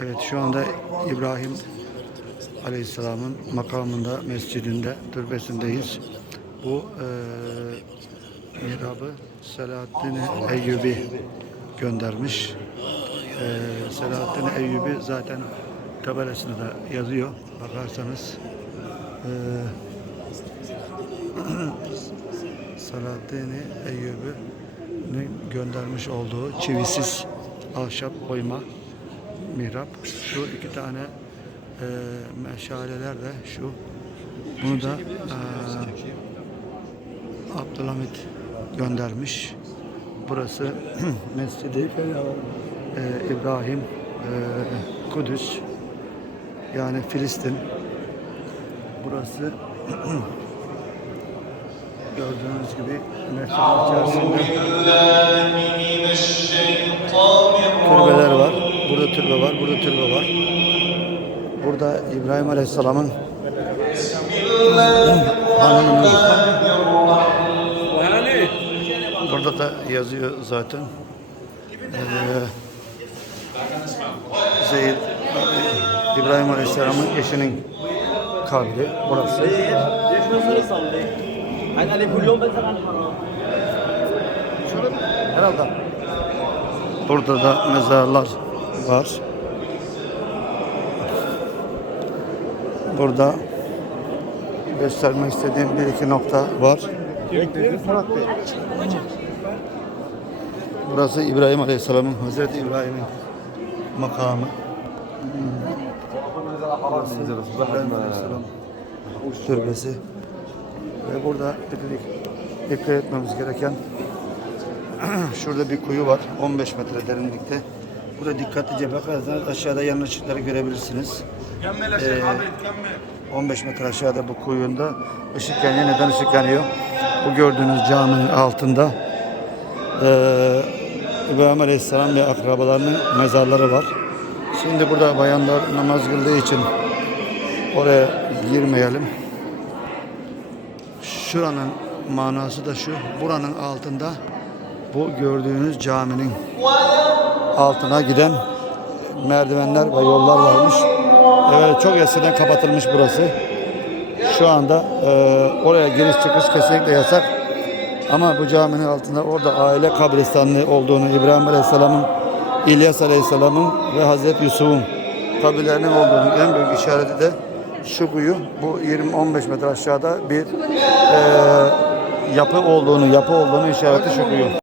Evet şu anda İbrahim Aleyhisselam'ın makamında, mescidinde, türbesindeyiz. Bu eee mihrabı Selahaddin Eyyubi göndermiş. Eee Selahaddin Eyyubi zaten tabelasında da yazıyor. Bakarsanız eee Selahaddin Eyyubi'nin göndermiş olduğu çivisiz ahşap oyma mihrap. Şu iki tane e, meşaleler de şu. Bunu da e, Abdülhamit göndermiş. Burası Mescidi e, İbrahim e, Kudüs yani Filistin. Burası gördüğünüz gibi mescidin içerisinde türbe var, burada türbe var. Burada İbrahim Aleyhisselam'ın Burada da yazıyor zaten. Ee, Zeyd İbrahim Aleyhisselam'ın eşinin kabri burası. Herhalde. Burada da mezarlar var. Burada göstermek istediğim bir iki nokta var. Burası İbrahim Aleyhisselam'ın, Hazreti İbrahim'in makamı. Burası türbesi. Ve burada dikkat etmemiz gereken Şurada bir kuyu var. 15 metre derinlikte. Burada dikkatlice bakarsanız aşağıda yanın ışıkları görebilirsiniz. Ee, 15 metre aşağıda bu kuyunda ışık yanıyor. Neden ışık yanıyor? Bu gördüğünüz caminin altında ee, İbrahim Aleyhisselam ve akrabalarının mezarları var. Şimdi burada bayanlar namaz kıldığı için oraya girmeyelim. Şuranın manası da şu. Buranın altında bu gördüğünüz caminin altına giden merdivenler ve yollar varmış. Evet çok eskiden kapatılmış burası. Şu anda e, oraya giriş çıkış kesinlikle yasak. Ama bu caminin altında orada aile kabristanlığı olduğunu İbrahim Aleyhisselam'ın, İlyas Aleyhisselam'ın ve Hazreti Yusuf'un kabirlerinin olduğunu en büyük işareti de şu kuyu. Bu 20-15 metre aşağıda bir e, yapı olduğunu, yapı olduğunu işareti şu kuyu.